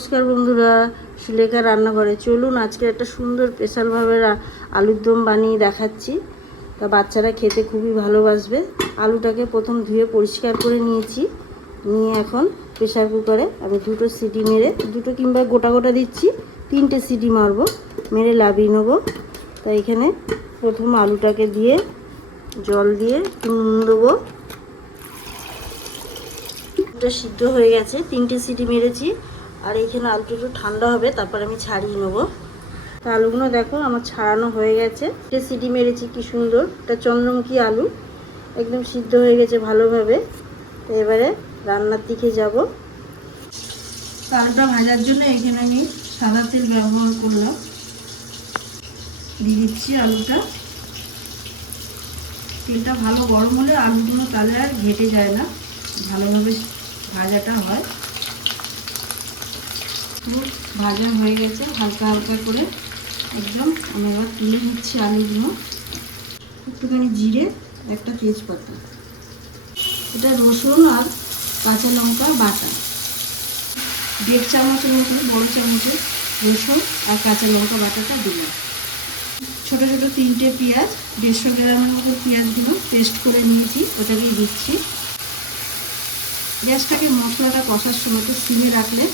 নমস্কার বন্ধুরা সুলেখা রান্নাঘরে। চলুন আজকে একটা সুন্দর স্পেশালভাবে আলুর দম বানিয়ে দেখাচ্ছি। তা বাচ্চারা খেতে খুবই ভালোবাসবে। আলুটাকে প্রথম ধুয়ে পরিষ্কার করে নিয়েছি। নিয়ে এখন প্রেশার কুকারে আমি দুটো সিটি মেরে, দুটো কিংবা গোটা গোটা দিচ্ছি, তিনটে সিটি মারবো, মেরে লাভিয়ে নেব। তা এখানে প্রথম আলুটাকে দিয়ে জল দিয়ে নুন দেবো। সিদ্ধ হয়ে গেছে, তিনটে সিটি মেরেছি। আর এইখানে আলুটা একটু ঠান্ডা হবে, তারপর আমি ছাড়িয়ে নেব। তা আলুগুলো দেখো, আমার ছাড়ানো হয়ে গেছে। তিনটে সিটি মেরেছি, কি সুন্দর। এটা চন্দ্রমুখী আলু, একদম সিদ্ধ হয়ে গেছে ভালোভাবে। তো এবারে রান্নার দিকে যাব। আলুটা ভাজার জন্য এখানে আমি সাদা তেল ব্যবহার করলাম। দিয়ে দিচ্ছি আলুটা। তেলটা ভালো গরম হলে আলুগুলো তাহলে আর ঘেটে যায় না। ভালোভাবে ভাজাটা হয়। পুরো ভাজা হয়ে গেছে, হালকা হালকা করে একদম আমি এবার তুলে নিচ্ছি আলুগুলো। একটুখানি জিরে, একটা তেজপাতা। এটা রসুন আর কাঁচা লঙ্কা বাটা। দেড় চামচের মতো বড় চামচের রসুন আর কাঁচা লঙ্কা বাটাটা দিলাম। ছোটো ছোটো তিনটে পেঁয়াজ, দেড়শো গ্রামের মতো পেঁয়াজগুলো পেস্ট করে নিয়েছি, ওটাকেই দিচ্ছি। গ্যাসটাকে মশলাটা কষার সময় তো সিমে রাখলে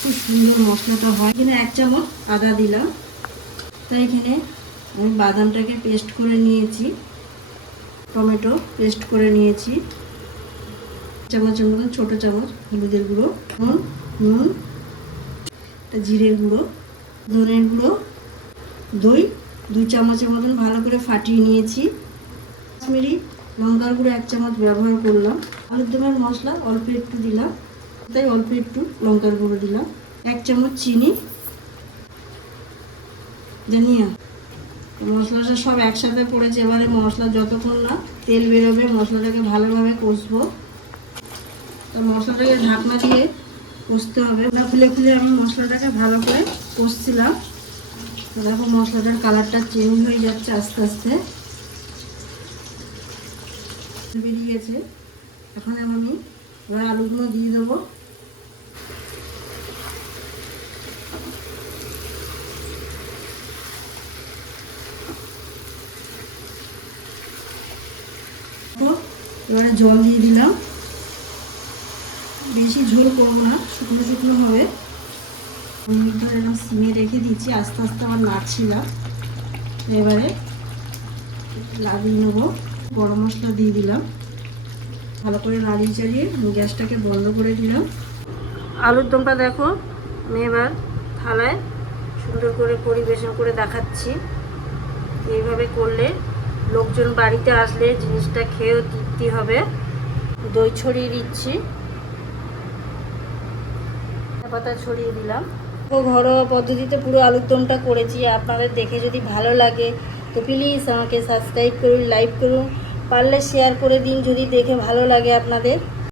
খুব সুন্দর মশলাটা হয়। এখানে এক চামচ আদা দিলাম। তাই এখানে আমি বাদামটাকে পেস্ট করে নিয়েছি। টমেটো পেস্ট করে নিয়েছি। চামচের মতন ছোটো চামচ হলুদের গুঁড়ো, নুন নুন জিরের গুঁড়ো, ধনের গুঁড়ো, দই, দুই চামচের মতন ভালো করে ফাটিয়ে নিয়েছি। কাশ্মীরি লঙ্কার গুঁড়ো এক চামচ ব্যবহার করলাম। আলুর দমের মশলা অল্প একটু দিলাম। তাই অল্প একটু লঙ্কার গুঁড়ো দিলাম। এক চামচ চিনি। জানিয়া মশলাটা সব একসাথে পড়েছে, এবারে মশলা যতক্ষণ না তেল বেরোবে, মশলাটাকে ভালোভাবে কষবো। তো মশলাটাকে ঢাকনা দিয়ে কষতে হবে। না, খুলে খুলে আমি মশলাটাকে ভালো করে কষছিলাম। তো দেখো মশলাটার কালারটা চেঞ্জ হয়ে যাচ্ছে আস্তে আস্তে। বেরিয়ে গেছে। এখন আমি এবার আলুগুলো দিয়ে দেবো তো এবারে জল দিয়ে দিলাম। বেশি ঝোল করব না, শুকনো শুকনো হবে। এরকম সিমে রেখে দিচ্ছি, আস্তে আস্তে আবার নাড়ছিলাম এবারে লাগিয়ে নেব। গরম মশলা দিয়ে দিলাম। ভালো করে নাড়িয়ে চাড়িয়ে গ্যাসটাকে বন্ধ করে দিলাম। আলুর দমটা দেখো, আমি এবার থালায় সুন্দর করে পরিবেশন করে দেখাচ্ছি। এইভাবে করলে লোকজন বাড়িতে আসলে জিনিসটা খেয়েও তৃপ্তি হবে? দই ছড়িয়ে দিচ্ছি। পাতা ছড়িয়ে দিলাম। ঘরোয়া পদ্ধতিতে পুরো আলুর দমটা করেছি। আপনাদের দেখে যদি ভালো লাগে, তো প্লিজ আমাকে সাবস্ক্রাইব করুন লাইক করুন। পারলে শেয়ার করে দিন যদি দেখে ভালো লাগে আপনাদের।